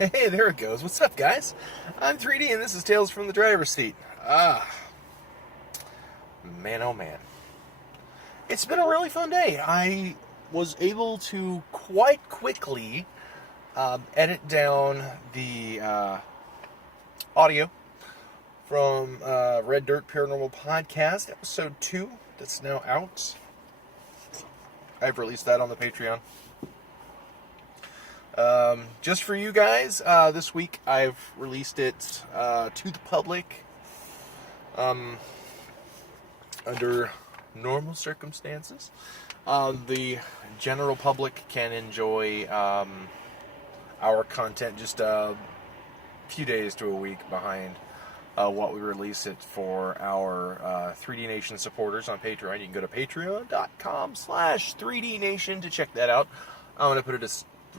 Hey, there it goes. What's up, guys? I'm 3D, and this is Tales from the Driver's Seat. Man, oh man. It's been a really fun day. I was able to quite quickly edit down the audio from Red Dirt Paranormal Podcast, episode 2, that's now out. I've released that on the Patreon. Just for you guys, this week I've released it to the public under normal circumstances. The general public can enjoy our content just a few days to a week behind what we release it for our 3D Nation supporters on Patreon. You can go to patreon.com/3DNation to check that out. I'm going to put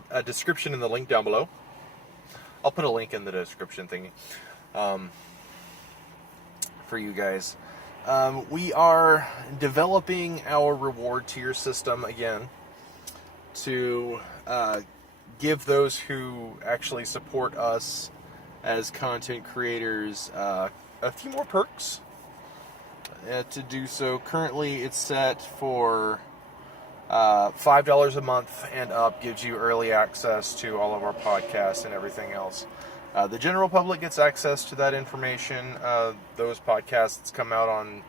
a description in the link down below. I'll put a link in the description thingy for you guys. We are developing our reward tier system again to give those who actually support us as content creators a few more perks to do so. Currently it's set for $5 a month and up gives you early access to all of our podcasts and everything else. The general public gets access to that information. Those podcasts come out on,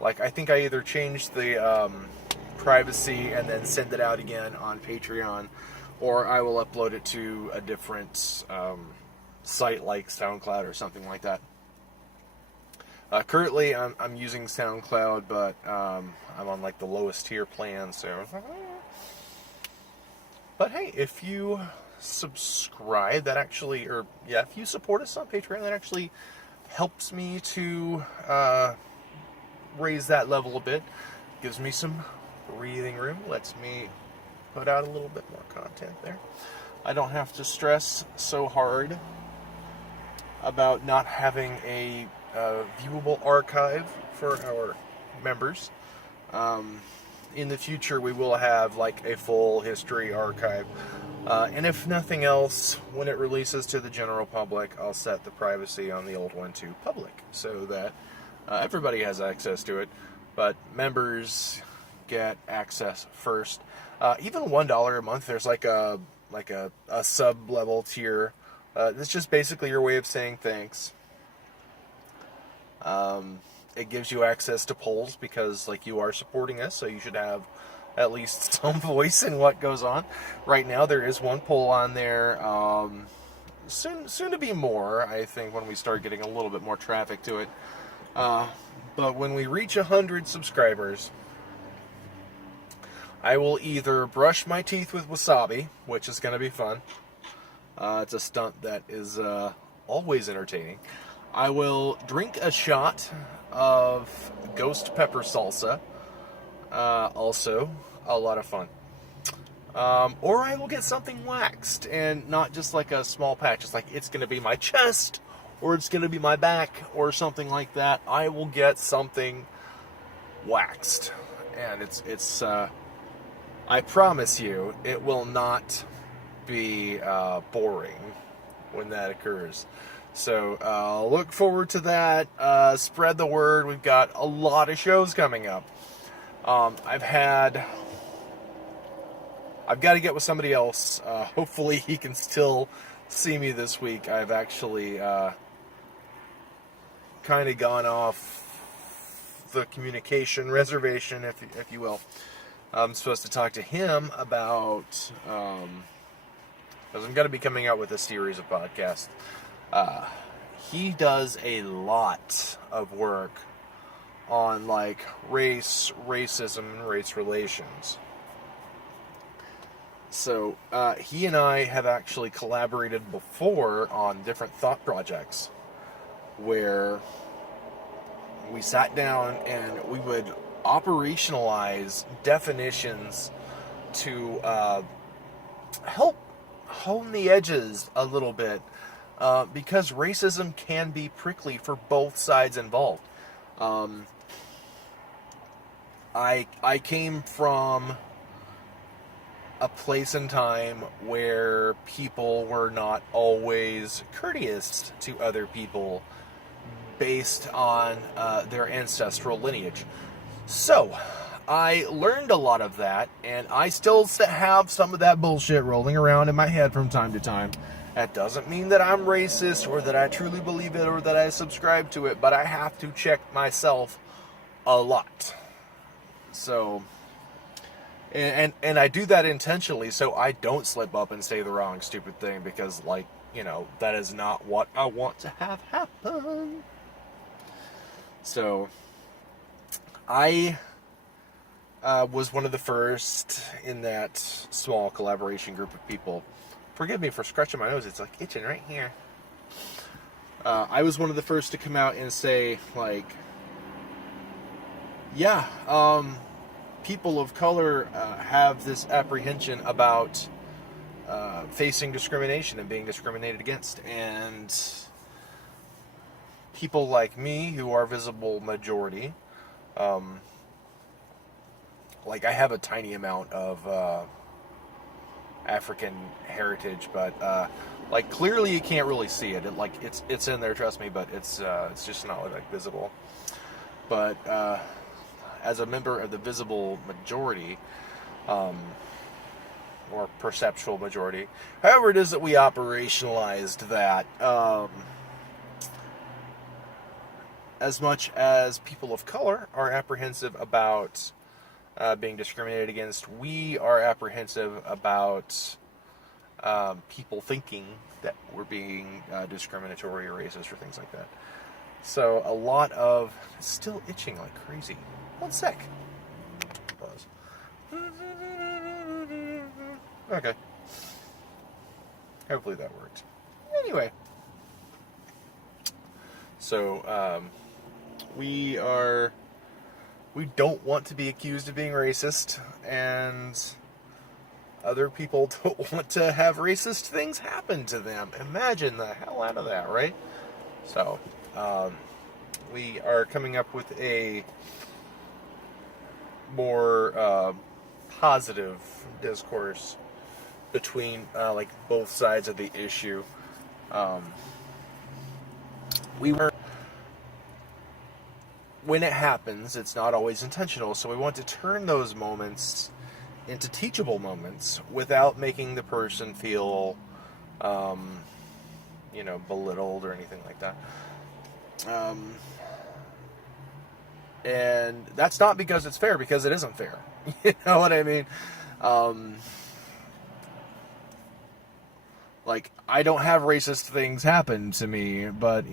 I think I either changed the privacy and then send it out again on Patreon, or I will upload it to a different site like SoundCloud or something like that. Currently, I'm using SoundCloud, but I'm on the lowest tier plan. So, but hey, if you subscribe, that actually, if you support us on Patreon, that actually helps me to raise that level a bit. Gives me some breathing room. Lets me put out a little bit more content there. I don't have to stress so hard about not having a viewable archive for our members. In the future, we will have a full history archive. And if nothing else, when it releases to the general public, I'll set the privacy on the old one to public so that everybody has access to it. But members get access first. Even $1 a month, there's a sub-level tier. It's just basically your way of saying thanks. It gives you access to polls because you are supporting us, so you should have at least some voice in what goes on. Right now there is one poll on there. Soon to be more, I think, when we start getting a little bit more traffic to it. But when we reach 100 subscribers, I will either brush my teeth with wasabi, which is going to be fun. It's a stunt that is always entertaining. I will drink a shot of ghost pepper salsa. Also, a lot of fun. Or I will get something waxed, and not just a small patch. It's going to be my chest, or it's going to be my back, or something like that. I will get something waxed. And it's I promise you, it will not be boring when that occurs. So look forward to that. Spread the word. We've got a lot of shows coming up. I've got to get with somebody else. Hopefully he can still see me this week. I've actually kind of gone off the communication reservation, if you will. I'm supposed to talk to him about, because I'm going to be coming out with a series of podcasts. He does a lot of work on race, racism, and race relations. So he and I have actually collaborated before on different thought projects where we sat down and we would operationalize definitions to help hone the edges a little bit. Because racism can be prickly for both sides involved. I came from a place and time where people were not always courteous to other people based on their ancestral lineage. So, I learned a lot of that, and I still have some of that bullshit rolling around in my head from time to time. That doesn't mean that I'm racist, or that I truly believe it, or that I subscribe to it, but I have to check myself a lot. So, and I do that intentionally so I don't slip up and say the wrong stupid thing, because, that is not what I want to have happen. So, I was one of the first in that small collaboration group of people. Forgive me for scratching my nose, it's like itching right here. I was one of the first to come out and say, people of color have this apprehension about facing discrimination and being discriminated against. And people like me, who are visible majority, I have a tiny amount of African heritage, but clearly you can't really see it. It's in there, trust me, but it's just not visible. But as a member of the visible majority, or perceptual majority, however it is that we operationalized that, as much as people of color are apprehensive about being discriminated against, we are apprehensive about people thinking that we're being discriminatory or racist or things like that. So a lot of... It's still itching like crazy. One sec. Pause. Okay. Hopefully that worked. Anyway. So, we don't want to be accused of being racist, and other people don't want to have racist things happen to them. Imagine the hell out of that, right? So, we are coming up with a more positive discourse between both sides of the issue. When it happens, it's not always intentional, so we want to turn those moments into teachable moments without making the person feel, belittled or anything like that. And that's not because it's fair, because it isn't fair. You know what I mean? I don't have racist things happen to me, but,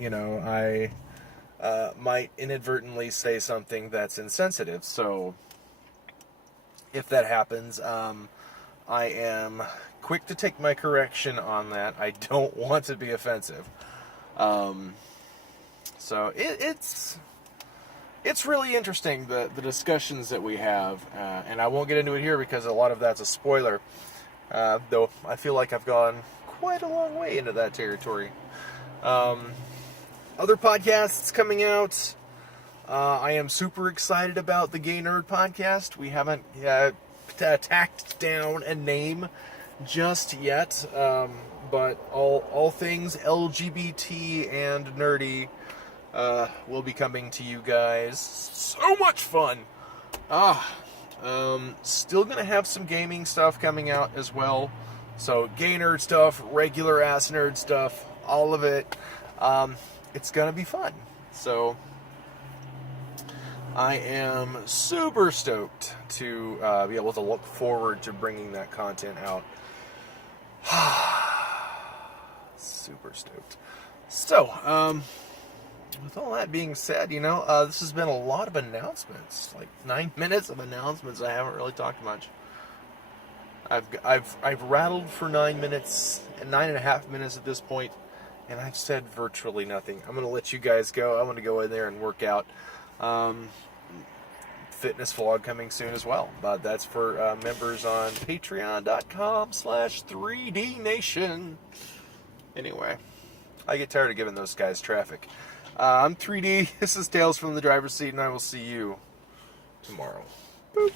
I might inadvertently say something that's insensitive. So, if that happens, I am quick to take my correction on that. I don't want to be offensive. So, it's really interesting, the discussions that we have, and I won't get into it here because a lot of that's a spoiler, though I feel like I've gone quite a long way into that territory. Other podcasts coming out. I am super excited about the Gay Nerd podcast. We haven't tacked down a name just yet, but all things LGBT and nerdy will be coming to you guys. So much fun! Still gonna have some gaming stuff coming out as well. So gay nerd stuff, regular ass nerd stuff, all of it. It's gonna be fun. So I am super stoked to be able to look forward to bringing that content out. Super stoked. So, with all that being said, this has been a lot of announcements. 9 minutes of announcements. I haven't really talked much. I've rattled for 9 minutes, and 9.5 minutes at this point, and I've said virtually nothing. I'm gonna let you guys go. I'm gonna go in there and work out. Fitness vlog coming soon as well, but that's for members on patreon.com/3DNation. Anyway, I get tired of giving those guys traffic. I'm 3D. This is Tales from the Driver's Seat, and I will see you tomorrow. Boop.